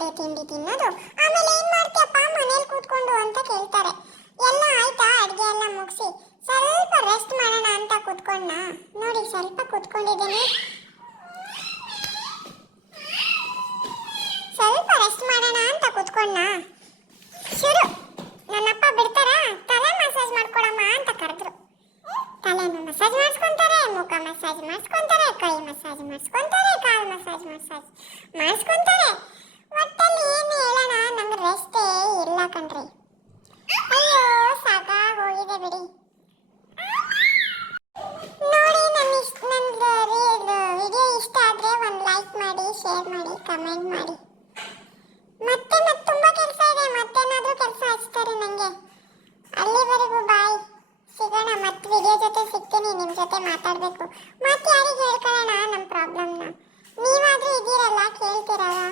ಅದೇ ತಿಂಡಿ ತಿನ್ನೋದು. ಆಮೇಲೆ ಏನ್ ಮಾಡ್ತೀಯಪ್ಪ ಮನೇಲಿ ಕೂತ್ಕೊಂಡು ಅಂತ ಕೇಳ್ತಾರೆ. ಎಲ್ಲ ಆಯ್ತಾ ಅಡ್ಗೆ ಎಲ್ಲ ಮುಗಿಸಿ ಸ್ವಲ್ಪ ರೆಸ್ಟ್ ಮಾಡೋಣ ಅಂತ ಕೂತ್ಕೊಂಡ. ನೋಡಿ ಸ್ವಲ್ಪ ಕೂತ್ಕೊಂಡಿದ್ದೀನಿ. ಸ್ವಲ್ಪ ರೆಸ್ಟ್ ಮಾಡೋಣ ಅಂತ ಕೂತ್ಕೊಂಡ. ಶುರು ನನ್ನಪ್ಪ ಬಿಡ್ತಾರಾ ತಲೆ ಮಸಾಜ್ ಮಾಡ್ಕೊಡಮ್ಮ ಅಂತ ಕರೆದ್ರು. ತಲೆನ ಮಸಾಜ್ ಮಾಡಿಸ್ಕೊಂತಾರೆ, ಮುಖ ಮಸಾಜ್ ಮಾಡಿಸ್ಕೊಂತಾರೆ, ಕೈ ಮಸಾಜ್ ಮಾಡಿಸ್ಕೊಂತಾರೆ, ಕಾಲು ಮಸಾಜ್ ಮಾಡಿಸ್ಕೊಂತಾರೆ. ಒಟ್ಟಲ್ಲಿ ಏನು ಹೇಳೋಣ, ನಂಗೆ ರೆಸ್ಟೇ ಇಲ್ಲ ಕಣ್ರಿ. ಅಯ್ಯೋ ಸಾಕಾಗೋಗಿದೆ ಬಿಡಿ. ನೋಡಿ ನನ್ನ ವಿಡಿಯೋ ಇಷ್ಟ ಆದರೆ ಒಂದು ಲೈಕ್ ಮಾಡಿ, ಶೇರ್ ಮಾಡಿ, ಕಮೆಂಟ್ ಮಾಡಿ. ಮತ್ತೆ ತುಂಬ ಕೆಲಸ ಇದೆ, ಮತ್ತೇನಾದರೂ ಕೆಲಸ ಹಚ್ತಾರೆ ನನಗೆ. ಅಲ್ಲಿವರೆಗೂ ಬಾಯ್. ಸಿಗೋಣ ಮತ್ತೆ ವಿಡಿಯೋ ಜೊತೆ ಸಿಗ್ತೀನಿ. ನಿಮ್ಮ ಜೊತೆ ಮಾತಾಡಬೇಕು. ಮತ್ತೆ ಯಾರಿಗೆ ಹೇಳ್ಕೊಳ್ಳೋಣ ನಮ್ಮ ಪ್ರಾಬ್ಲಮ್ನ? ನೀವಾದರೂ ಇದ್ದೀರಲ್ಲ, ಕೇಳ್ತೀರಲ್ಲ.